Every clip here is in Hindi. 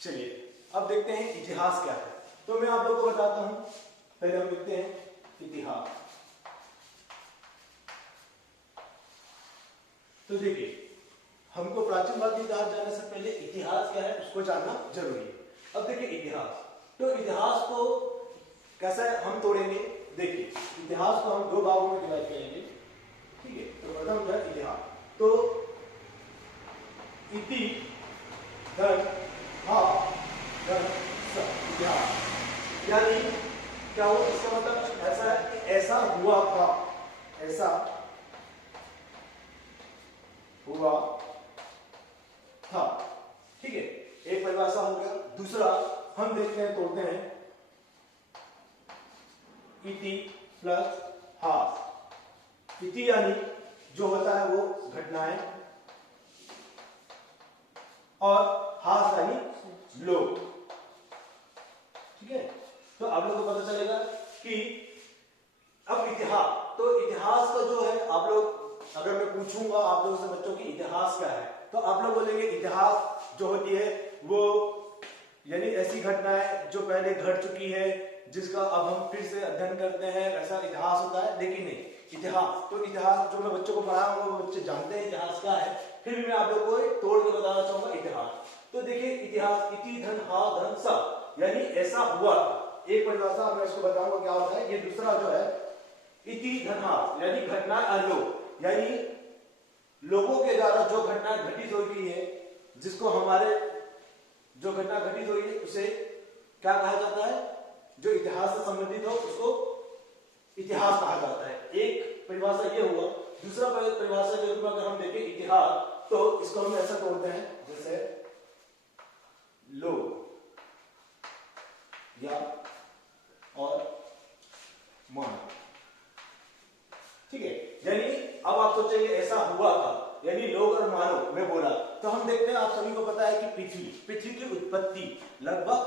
चलिए अब देखते हैं इतिहास क्या है। तो मैं आप लोगों को बताता हूं, पहले हम देखते हैं इतिहास। तो देखिए, हमको प्राचीनवाद इतिहास जानने से पहले इतिहास क्या है उसको जानना जरूरी है। अब देखिए इतिहास, तो इतिहास को कैसे हम तोड़ेंगे। देखिए इतिहास को हम दो भागों में डिवाइड करेंगे, ठीक है। तो प्रथम जो है इतिहास, तो इति धन हा धन स इतिहास, यानी क्या हो, इसका मतलब ऐसा है कि ऐसा हुआ था, ऐसा हुआ था, ठीक है। एक परिभाषा हो गया। दूसरा हम देखते हैं, तोड़ते हैं, इति प्लस हास। इति यानी जो होता है वो घटनाएं, और हास यानी लोग, ठीक है। तो आप लोगों को पता चलेगा कि अब इतिहास, तो इतिहास का जो है, आप लोग अगर मैं पूछूंगा आप लोगों से बच्चों की इतिहास क्या है, तो आप लोग बोलेंगे इतिहास जो होती है वो यानी ऐसी घटनाएं जो पहले घट चुकी है, जिसका अब हम फिर से अध्ययन करते हैं, ऐसा इतिहास होता है। लेकिन नहीं, इतिहास तो इतिहास जो मैं बच्चों को पढ़ाऊंगा वो बच्चे जानते हैं इतिहास क्या है, फिर भी मैं आप लोगों को तोड़ के बताना चाहूंगा इतिहास। तो देखिए इतिहास, इति धन हा धन स, यानी ऐसा हुआ था। एक परिभाषा मैं इसको बताऊंगा क्या होता है। ये दूसरा जो है इति धन हा, यानी घटनाएं अलोक, यानी लोगों के द्वारा जो घटना घटित हुई है, जिसको हमारे जो घटना घटित हुई है उसे क्या कहा जाता है, जो इतिहास से संबंधित हो उसको इतिहास कहा जाता है। एक परिभाषा ये हुआ। दूसरा परिभाषा के रूप में अगर हम देखें इतिहास, तो इसको हम ऐसा तोड़ते हैं जैसे लोग या और मान, ठीक है। यानी अब आप सोचेंगे ऐसा हुआ था, यानी लोग और मानव में बोला। तो हम देखते हैं, आप सभी को पता है कि पृथ्वी की उत्पत्ति लगभग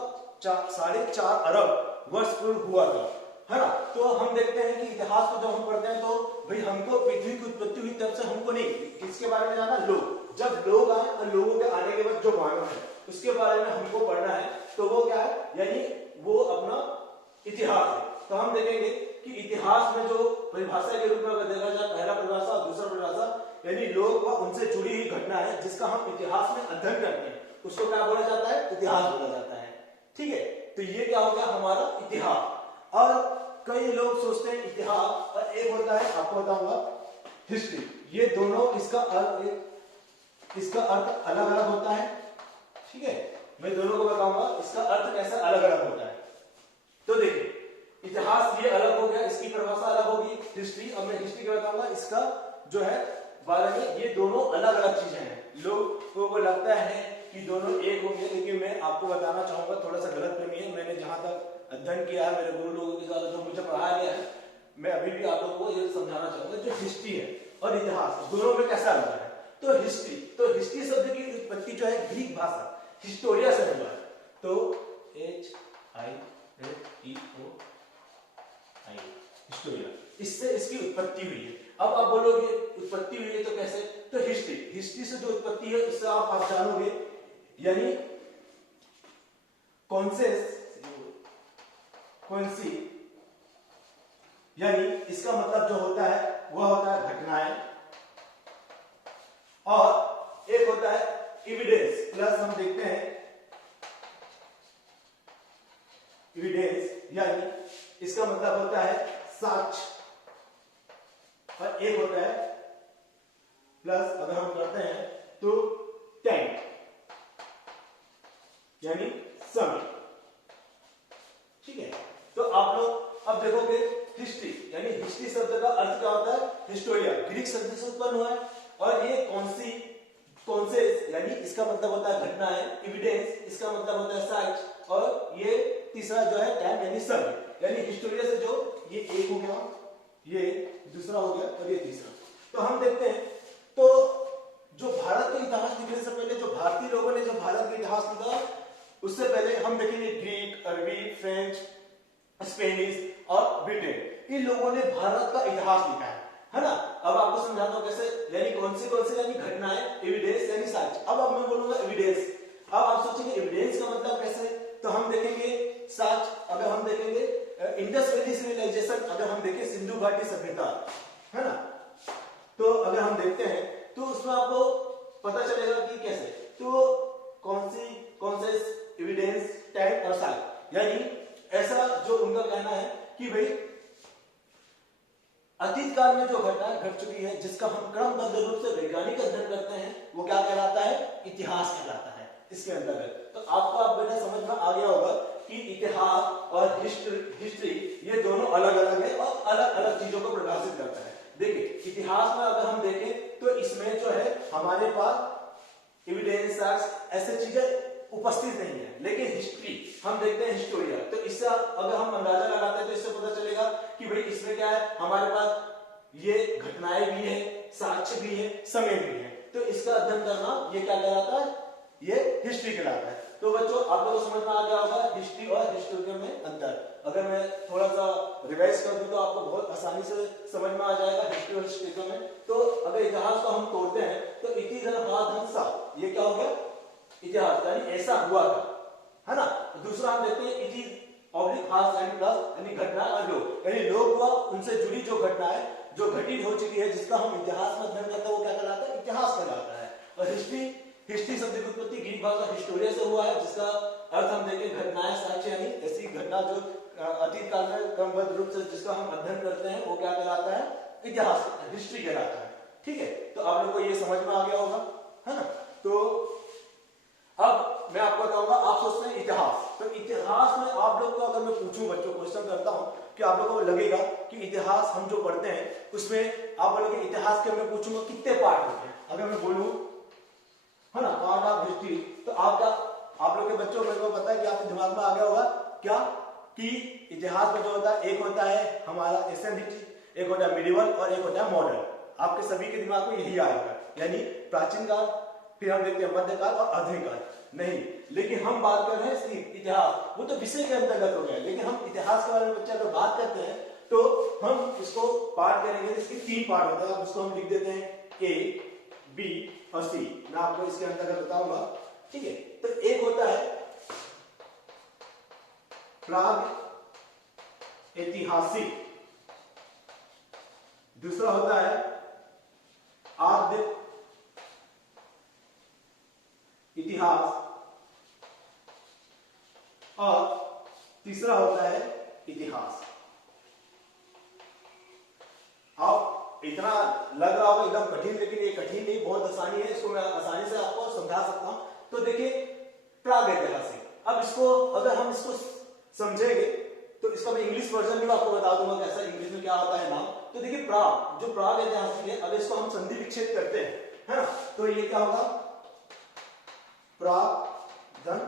4.5 अरब वर्ष पूर्व हुआ था, है ना। तो हम देखते हैं कि इतिहास को जब हम पढ़ते हैं तो भाई हमको पृथ्वी की उत्पत्ति हुई तब से हमको नहीं, किसके बारे में जाना, लोग। जब लोग आए और लोगों के आने के बाद जो मानव है उसके बारे में हमको पढ़ना है, तो वो क्या है, यानी वो अपना इतिहास है। तो हम देखेंगे कि इतिहास में जो परिभाषा के रूप में अगर देखा जाए, पहला परिभाषा और दूसरा परिभाषा, यानी लोग व उनसे जुड़ी हुई घटना है जिसका हम इतिहास में अध्ययन करते हैं, उसको क्या बोला जाता है, इतिहास बोला जाता है, ठीक है। तो ये क्या हो गया हमारा इतिहास। और कई लोग सोचते हैं इतिहास और एक होता है, आपको बताऊंगा, हिस्ट्री। ये दोनों इसका अर्थ अलग अलग होता है, ठीक है। मैं दोनों को बताऊंगा इसका अर्थ कैसा अलग अलग होता है। तो देखिए इतिहास ये अलग हो गया, इसकी परिभाषा अलग होगी, हिस्ट्री। अब मैं हिस्ट्री का बताऊंगा, इसका जो है बारे में। ये दोनों अलग अलग चीजें हैं। लोगों को लगता है कि दोनों एक होंगे, लेकिन मैं आपको बताना चाहूंगा थोड़ा सा गलत फहमी है। मैंने जहां तक अध्ययन किया है, मेरे गुरु लोगों के साथ जो मुझे पढ़ाया गया है, मैं अभी भी आप लोगों को ये समझाना चाहूंगा, जो हिस्ट्री है और इतिहास दोनों में कैसा अलग है। तो हिस्ट्री शब्द की उत्पत्ति जो है ग्रीक भाषा हिस्टोरिया से हुआ है। तो हिस्टोरिया, इससे इसकी उत्पत्ति हुई है। अब आप बोलोगे उत्पत्ति हुई है तो कैसे, तो हिस्ट्री से जो उत्पत्ति है उससे आप जानोगे, यानी कौनसी, यानी इसका मतलब जो होता है वह होता है घटनाएं, और एक होता है एविडेंस प्लस, हम देखते हैं एविडेंस, यानी इसका मतलब होता है साक्ष्य, और एक होता है प्लस, अगर हम करते हैं तो टाइम, यानी समय, ठीक है। तो आप लोग अब देखोगे हिस्ट्री, यानी हिस्ट्री शब्द का अर्थ क्या होता है, हिस्टोरिया, ग्रीक शब्द से उत्पन्न हुआ है। और ये कौन से, यानी इसका मतलब होता है घटना है, एविडेंस इसका मतलब होता है साक्ष्य, और ये तीसरा जो है टाइम यानी समय, यानी हिस्टोरिया से जो ये एक हो गया, ये दूसरा हो गया और ये तीसरा। तो हम देखते हैं, तो जो भारत का इतिहास लिखने से पहले जो भारतीय लोगों ने जो भारत का इतिहास लिखा, उससे पहले हम देखेंगे ग्रीक, अरबी, फ्रेंच, स्पेनिश और ब्रिटेन, इन लोगों ने भारत का इतिहास लिखा है ना। अब आपको समझाता हूं कैसे, यानी कौन से यानी घटनाएं, एविडेंस यानी साक्ष्य। अब मैं बोलूंगा एविडेंस। अब आप सोचेंगे एविडेंस का मतलब हम देखेंगे इंडस वैली सिविलाइजेशन, अगर हम देखें सिंधु घाटी सभ्यता, है ना, तो अगर हम देखते हैं तो उसमें आपको पता चलेगा कि कैसे, तो कौन से एविडेंस, टैग और साइट, यानी ऐसा जो उनका कहना है कि भाई अतीत काल में जो घटना घट चुकी है जिसका हम क्रमबद्ध रूप से वैज्ञानिक अध्ययन करते हैं वो क्या कहलाता है, इतिहास कहलाता है इसके अंतर्गत। तो आपको आप बेटा समझ में आ गया होगा कि इतिहास और हिस्ट्री ये दोनों अलग अलग है और अलग अलग चीजों को प्रकाशित करता है। देखिए इतिहास में अगर हम देखें तो इसमें जो है हमारे पास एविडेंस, ऐसे चीजें उपस्थित नहीं है, लेकिन हिस्ट्री हम देखते हैं हिस्टोरिया, तो इससे अगर हम अंदाजा लगाते हैं तो इससे पता चलेगा कि भाई इसमें क्या है, हमारे पास ये घटनाएं भी है, साक्ष्य भी है, समय भी है, तो इसका अध्ययन करना ये क्या कहलाता है, ये हिस्ट्री कहलाता है। तो बच्चों आप लोगों को समझ में आ गया होगा हिस्ट्री और हिस्टोरियन में अंतर। अगर मैं थोड़ा सा रिवाइज कर दूं तो आपको बहुत आसानी से समझ में आ जाएगा हिस्ट्री और हिस्टोरियन में। तो अगर इतिहास को हम तोड़ते हैं तो इतिहास, ये क्या हो गया, इतिहास यानी ऐसा हुआ था, है ना। दूसरा हम देखते हैं इतिहास यानी घटना और लोग, यानी लोग व उनसे जुड़ी जो घटना है जो घटित हो चुकी है जिसका हम इतिहास में अध्ययन करते हैं वो क्या कहलाता है, इतिहास कहलाता है। और हिस्ट्री शब्द की उत्पत्ति ग्रीक भाषा हिस्टोरिया से हुआ है, जिसका अर्थ हम देखें घटनाएं, साक्ष्य, यानी ऐसी घटना जो अतीत काल में क्रमबद्ध रूप से जिसका हम अध्ययन करते हैं वो क्या कहलाता है, इतिहास, हिस्ट्री कहलाता है। ठीक है, तो आप लोग को ये समझ में आ गया होगा, है ना। तो अब मैं आपको बताऊंगा, आप सोचते हैं इतिहास, तो इतिहास में आप लोग को अगर मैं पूछूं, बच्चों क्वेश्चन करता हूं कि आप लोगों को लगेगा कि इतिहास हम जो पढ़ते हैं उसमें आप बोलोगे इतिहास के मैं पूछूंगा कितने पार्ट होते हैं, अगर मैं बोलूं, है ना, पार्ट ऑफ हिस्ट्री, तो आप लोग के बच्चों को पता है कि आपके दिमाग में आ गया होगा क्या, कि इतिहास में जो होता है, एक होता है हमारा एशियन हिस्ट्री, एक होता है मिडिवल और एक होता है मॉडर्न। आपके सभी के दिमाग में यही आएगा, यानी प्राचीन काल, फिर हम देखते हैं मध्यकाल और आधुनिक काल। नहीं, लेकिन हम बात कर रहे हैं सिर्फ इतिहास, वो तो विषय के अंतर्गत हो गया, लेकिन हम इतिहास के बारे में बच्चा अगर बात करते हैं तो हम इसको पार्ट करेंगे, इसके 3 पार्ट होते हैं, उसको हम लिख देते हैं ए, बी और सी। मैं आपको इसके अंतर्गत बताऊंगा, ठीक है। तो एक होता है प्राग ऐतिहासिक, दूसरा होता है आद्य इतिहास और तीसरा होता है इतिहास। आप इतना लग रहा होगा एकदम कठिन, लेकिन ये कठिन नहीं, बहुत आसानी है, इसको मैं आसानी से आपको समझा सकता हूं। तो देखिए प्रागैतिहासिक, अब इसको अगर हम इसको समझेंगे तो इसका मैं इंग्लिश वर्जन भी आपको बता दूंगा कैसा इंग्लिश में क्या आता है नाम। तो देखिए जो प्रागैतिहासिक है, अब इसको हम संधि विच्छेद करते हैं, है ना, तो ये क्या होगा, प्राग धन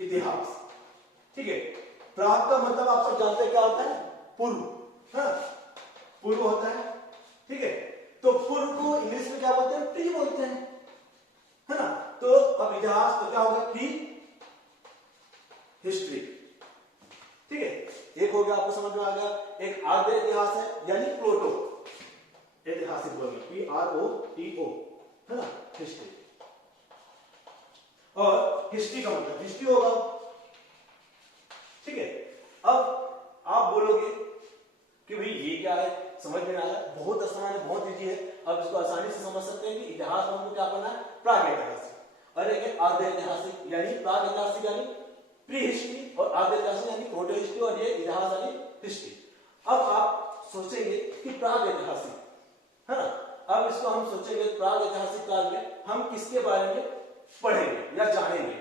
इतिहास। ठीक है, प्राग का मतलब आप सब जानते हैं क्या होता है, पूर्व, है ना, पूर्व होता है। ठीक है, तो पूर्व को इंग्लिश में क्या बोलते हैं, प्री बोलते हैं, है ना। तो अब इतिहास तो क्या होगा, प्री हिस्ट्री। ठीक है, एक हो गया, आपको समझ में आ गया। एक आद्य इतिहास है, यानी प्रोटो ऐतिहासिक बोलेंगे, PROTO, है ना, हिस्ट्री। और हिस्ट्री का मतलब हिस्ट्री होगा। ठीक है, अब आप बोलोगे कि भाई ये क्या है, समझ में आया, बहुत आसान है, बहुत इजी है। अब इसको आसानी से समझ सकते हैं कि इतिहास में हमको क्या करना है, प्रागैतिहासिक, और एक आद्य ऐतिहासिक, यानी प्रागैतिहासिक यानी प्री हिस्ट्री, और आद्य ऐतिहासिक यानी प्रोटो हिस्ट्री, और ये इतिहास यानी हिस्ट्री। अब आप सोचेंगे कि प्रागैतिहासिक, है ना, अब इसको हम सोचेंगे प्रागैतिहासिक काल में हम किसके बारे में पढ़ेंगे या जानेंगे।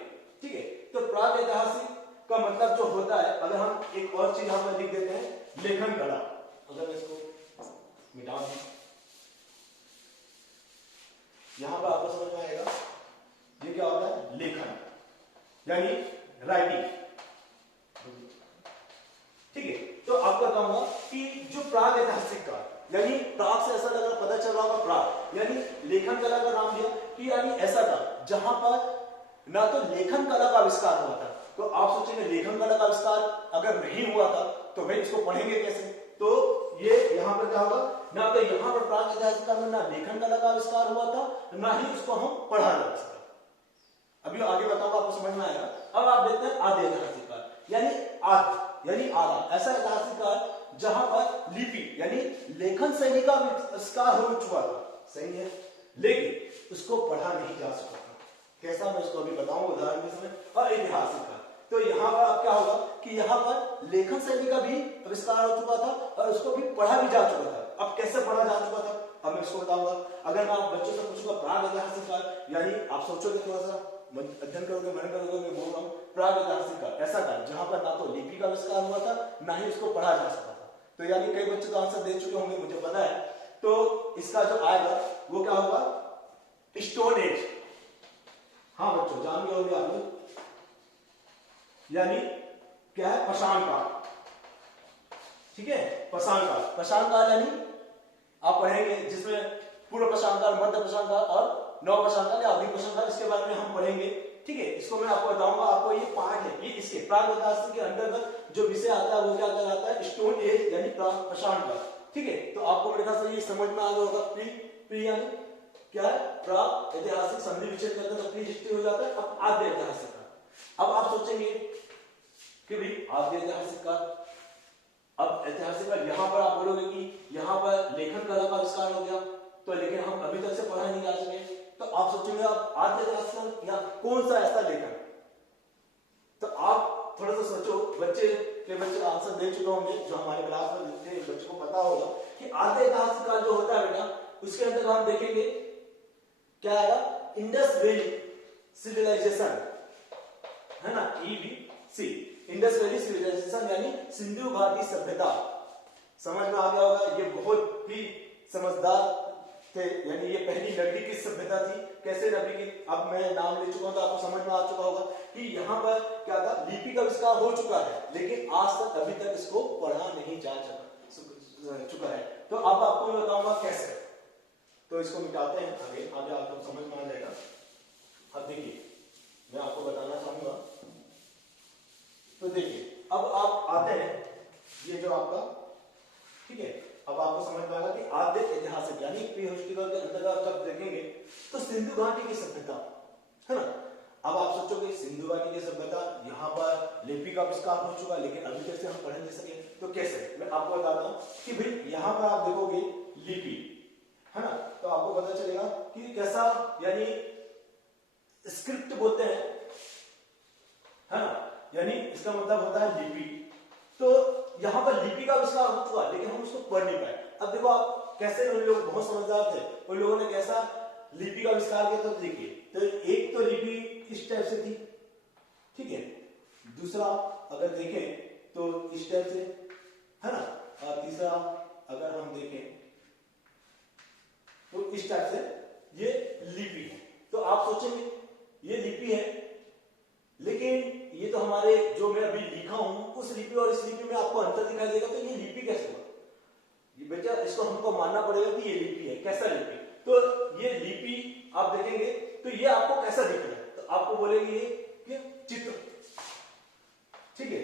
ठीक है, तो प्रागैतिहासिक का मतलब जो होता है, अगर हम एक और चीज हम लिख देते हैं, लेखन कला। अगर मैं इसको मिटा दूं, यहां पर आपको समझ में आएगा ये क्या होता है, लेखन यानी राइटिंग। ठीक है, तो आपका कहूंगा कि जो प्रागैतिहासिक काल, यानी प्राग से ऐसा लग रहा, पता चल रहा होगा प्राग यानी लेखन कला का नाम दिया, कि यानी ऐसा था जहां पर ना तो लेखन कला का आविष्कार हुआ था। तो आप सोचेंगे लेखन कला का आविष्कार अगर नहीं हुआ था तो भाई इसको पढ़ेंगे कैसे, तो ये यहां पर क्या होगा, ना तो यहां पर प्रागैतिहासिक काल में ना लेखन कला का आविष्कार हुआ था, ना ही उसको हम पढ़ा जा सकता। अभी आगे बताऊंगा, आपको समझ में आएगा। अब आप देखते हैं आद्य ऐतिहासिक काल, यानी आद्य यानी आधा, ऐसा ऐतिहासिक काल जहां पर लिपि यानी लेखन शैली का विस्तार हो चुका था, सही है, लेकिन उसको पढ़ा नहीं जा सका था। कैसा, मैं इसको अभी बताऊंगा उदाहरण के समय। और ऐतिहासिक काल, तो यहाँ पर अब क्या होगा कि यहाँ पर लेखन शैली का भी आविष्कार हो चुका था और उसको भी पढ़ा भी जा चुका था। अब कैसे पढ़ा जा चुका था, अब मैं इसको बताऊंगा। अगर मैं आप बच्चों से पूछूंगा प्राग ऐतिहासिक काल, यानी आप सोचोगे थोड़ा सा अध्ययन करोगे, मनन करोगे, मैं बोल रहा हूँ प्राग ऐतिहासिक काल, ऐसा काल जहां पर ना तो लिपि का आविष्कार हुआ था, ना ही उसको पढ़ा जा सकता था। तो यानी कई बच्चे तो आंसर दे चुके होंगे, मुझे पता है। तो इसका जो आएगा वो क्या होगा, स्टोन एज। हाँ बच्चों, जान गए होंगे आप लोग, यानी क्या है, पाषाण काल, ठीक है, पाषाण काल। पाषाण काल यानी आप पढ़ेंगे जिसमें पूर्व पाषाण काल, मध्य पाषाण काल और नव पाषाण काल या आधुनिक पाषाण काल, इसके बारे में हम पढ़ेंगे, ठीक है। इसको मैं आपको बताऊंगा, आपको ये पार्ट है, ये इसके प्राग ऐतिहासिक के अंतर्गत जो विषय आता है वो क्या कहलाता है, स्टोन एज यानी पाषाण काल, ठीक है। तो आपको मेरे ख्याल से ये समझ में आ गया होगा। प्री यानी क्या है, प्राग ऐतिहासिक संधि विच्छेद करके तो प्री हिस्ट्री हो जाता है। अब आद्य ऐतिहासिक काल, अब आप सोचेंगे कि भाई आद्य ऐतिहासिक काल, अब ऐतिहासिक काल यहां पर आप बोलोगे कि यहां पर लेखन कला का आविष्कार हो गया, तो लेकिन हम अभी तक से पढ़ा नहीं जा सके, तो आप सोचेंगे अब आद्य ऐतिहासिक या कौन सा ऐसा लेखन, तो आप थोड़ा सा सोचो। बच्चे आंसर दे चुके होंगे जो हमारे क्लास में थे, बच्चों को पता होगा कि आद्य ऐतिहासिक काल जो होता है बेटा, उसके अंदर हम देखेंगे क्या आएगा, इंडस वैली सिविलाइजेशन, है ना, ईवीसी, इंडस वैली सिविलाइजेशन यानी सिंधु घाटी सभ्यता। समझ में आ गया होगा, ये बहुत ही समझदार थे, यानी ये पहली नगरी की सभ्यता थी। कैसे नगरी की, अब मैं नाम ले चुका हूं तो आपको समझ में आ चुका होगा कि यहाँ पर क्या था, लिपि का आविष्कार हो चुका है, लेकिन आज तक अभी तक इसको पढ़ा नहीं जा चुका है। तो अब आपको मैं बताऊंगा कैसे, तो इसको मिटाते हैं, आगे आपको समझ में आ जाएगा। अब देखिए मैं आपको बताना चाहूंगा, तो देखिए अब आप आते हैं, ये जो आपका, ठीक है, अब आपको समझ में आएगा कि आद्य ऐतिहासिक यानी प्री हिस्टोरिकल के अंतर्गत जब देखेंगे तो सिंधु घाटी की सभ्यता, है ना। अब आप सोचोगे सिंधु घाटी की सभ्यता, यहाँ पर लिपि का आविष्कार हो चुका है, लेकिन अभी कैसे हम पढ़ नहीं सके, तो कैसे, मैं आपको बताता हूँ कि भाई यहाँ पर आप देखोगे लिपि, है ना, तो आपको पता चलेगा कि कैसा, यानी स्क्रिप्ट बोलते हैं, है ना, यानी इसका मतलब होता है लिपि। तो यहाँ पर लिपि का आविष्कार हो चुका, लेकिन हम उसको पढ़ नहीं पाए। अब देखो आप कैसे, उन लोग बहुत समझदार थे, उन लोगों ने कैसा लिपि का आविष्कार किया, तो देखिए, तो एक तो लिपि इस टाइप से थी, ठीक है, दूसरा अगर देखें तो इस टाइप से, है ना, और तीसरा अगर हम देखें तो इस टाइप से ये लिपि है। तो आप सोचेंगे ये लिपि है, लेकिन ये तो हमारे जो मैं अभी लिखा हूं उस लिपि और इस लिपि में आपको अंतर दिखाई देगा, तो ये लिपि कैसे हुआ, ये बेटा इसको हमको मानना पड़ेगा कि ये लिपि है। कैसा लिपि, तो ये लिपि आप देखेंगे तो ये आपको कैसा दिख रहा है, तो आपको बोलेंगे कि चित्र, ठीक है,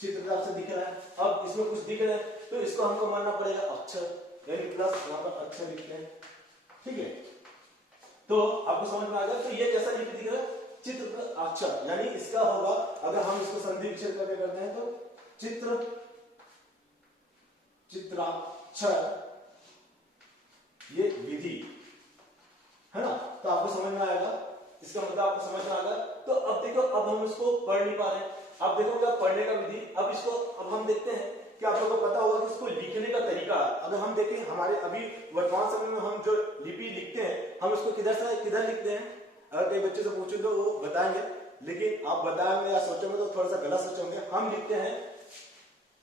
चित्र आपसे दिख रहा है। अब इसमें कुछ दिख रहा है तो इसको हमको मानना पड़ेगा अक्षर, यानी प्लस यहाँ पर अक्षर लिखते हैं, ठीक है। तो आपको समझ में आ गया, तो ये कैसा लिपि दिख रहा है, चित्र अक्षर, यानी इसका होगा, अगर हम इसको संधि विच्छेद करके करते हैं तो चित्र चित्राक्षर, ये विधि, है ना, तो आपको समझ में आएगा, इसका मतलब आपको समझ में आ गया। तो अब देखो, अब हम इसको पढ़ नहीं पा रहे हैं, अब देखोगे पढ़ने का विधि, अब इसको अब हम देखते हैं कि आप लोगों को पता होगा कि इसको लिखने का तरीका। अगर हम देखें हमारे अभी वर्तमान समय में हम जो लिपि लिखते हैं, हम इसको किधर से किधर लिखते हैं, अगर कई बच्चे से पूछेंगे तो वो बताएंगे, लेकिन आप बताएंगे या सोचोगे तो थोड़ा सा गलत सोचोगे। हम लिखते हैं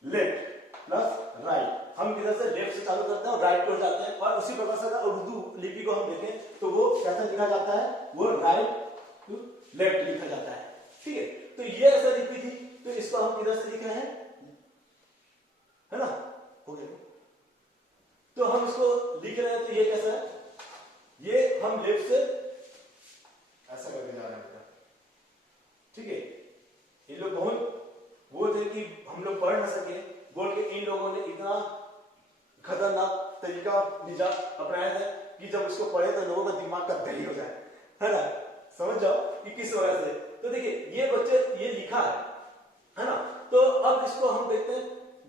लेफ्ट प्लस राइट, हम किधर से लेफ्ट से चालू करते हैं और राइट को जाते हैं, और उसी प्रकार से अगर उर्दू लिपि को हम देखें तो वो कैसा लिखा जाता है, वो राइट टू लेफ्ट लिखा जाता है, ठीक है। तो ये ऐसा लिपि थी, तो इसको हम किधर से लिख रहे हैं, है ना, हो गया। तो हम इसको लिख रहे हैं, तो ये कैसा है, ये हम लेफ्ट से ऐसा करके जा रहे हैं बेटा, ठीक है। ये लोग बहुत वो थे कि हम लोग पढ़ ना सके बोल के इन लोगों ने इतना खतरनाक तरीका अपनाया है कि जब उसको पढ़े तो लोगों का दिमाग का दही हो जाए, है ना, समझ जाओ कि किस वजह से। तो देखिए ये बच्चे ये लिखा है ना, तो अब इसको हम देखते हैं,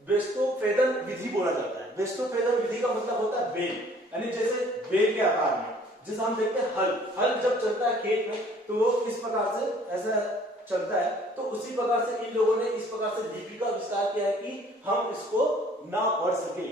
वेस्टोफेदन विधि बोला जाता है। वेस्टोफेदन विधि का मतलब होता है बेल, यानी जैसे बेल के आकार में, जिसे हम देखते हैं हल जब चलता है खेत में तो वो इस प्रकार से ऐसा चलता है, तो उसी प्रकार से इन लोगों ने इस प्रकार से लिपि का विस्तार किया है कि हम इसको ना पढ़ सके।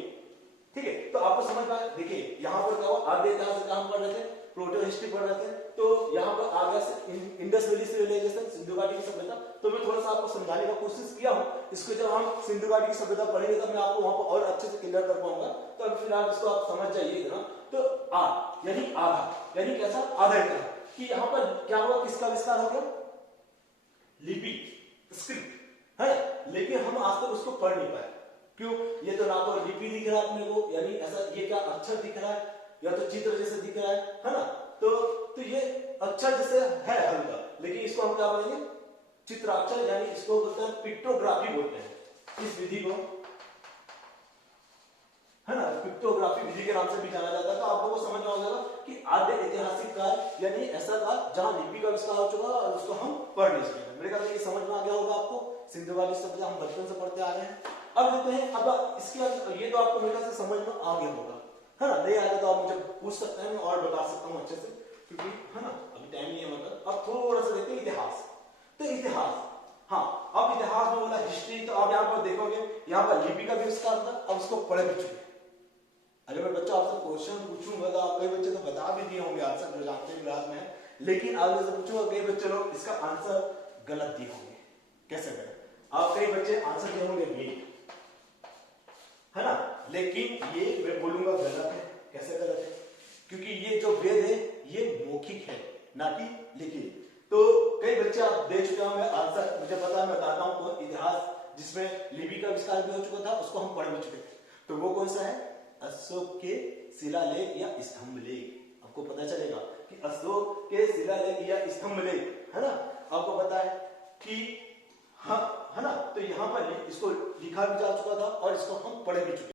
ठीक है, तो आपको समझ में, देखिए यहाँ पर क्या हुआ, आगे इतिहास का हम पढ़ रहे थे, प्रोटो हिस्ट्री पढ़ रहे थे, तो यहाँ पर आ गया से इंडस वैली सिविलाइजेशन, सिंधु घाटी की सभ्यता। तो मैं थोड़ा सा आपको समझाने का कोशिश किया हूँ, इसको जब हम सिंधु घाटी की सभ्यता पढ़ेंगे तब मैं आपको वहां पर और अच्छे से क्लियर कर पाऊंगा। तो अभी फिलहाल इसको आप समझ जाइए ना। तो यानी आधा, यानी कैसा, आधा इतिहास, कि यहाँ पर क्या हुआ, किसका विस्तार हो गया, लिपि, स्क्रिप्ट है, लेकिन हम आज तक उसको पढ़ नहीं पाए। क्यों? ये तो ना तो लिपि दिख रहा है अपने को, यानी ऐसा ये क्या अक्षर दिख रहा है, या तो चित्र जैसे दिख रहा है ना, तो ये अक्षर जैसे है हल्का, लेकिन इसको हम क्या बोलेंगे, चित्राक्षर, यानी इसको बोलते हैं पिक्टोग्राफी बोलते हैं इस विधि को, है ना, पिक्टोग्राफी विधि के नाम से भी जाना जाता है। तो आप लोगों को समझ में आ जाएगा कि आद्य ऐतिहासिक काल यानी ऐसा काल जहां लिपि का विस्तार हो चुका और उसको हम पढ़ नहीं सके। मेरे ख्याल से ये समझ में आ गया होगा आपको, सिंधु घाटी सभ्यता हम बचपन से पढ़ते आ रहे हैं। अब देखते हैं, अब इसके बाद ये तो आपको मेरे ख्याल से समझ में आ गया होगा, है ना, नहीं आएगा तो आप मुझे पूछ सकते हैं, मैं और बता सकता हूँ अच्छे से, क्योंकि है ना अभी टाइम नहीं है मतलब। अब थोड़ा सा देखते हैं इतिहास। तो इतिहास, हाँ, अब इतिहास में बोला हिस्ट्री, तो आप यहाँ पर देखोगे, यहाँ पर लिपि का भी विस्तार था, अब उसको पढ़े भी चुके। अगर मैं बच्चों आपसे क्वेश्चन पूछूंगा तो आप कई बच्चे तो बता भी दिए होंगे आंसर, जो जानते हैं क्लास में, लेकिन आप जैसे पूछूंगा कई बच्चे लोग इसका आंसर गलत दिए होंगे। कैसे करें, आप कई बच्चे आंसर दिए होंगे बी, है ना, लेकिन ये मैं बोलूंगा गलत है। कैसे गलत है? क्योंकि ये जो वेद है ये मौखिक है, ना कि लिखित। तो कई बच्चे आप दे चुके होंगे आंसर, मुझे पता है, मैं बताता हूँ। इतिहास जिसमें लिपि का विस्तार भी हो चुका था, उसको हम पढ़ भी चुके थे। तो वो कौन सा है? अशोक के शिलालेख या स्तंभ लेख। आपको पता चलेगा कि अशोक के शिलालेख या स्तंभ लेख, है ना, आपको पता है कि हाँ, है ना, तो यहाँ पर इसको लिखा भी जा चुका था और इसको हम पढ़े भी चुके।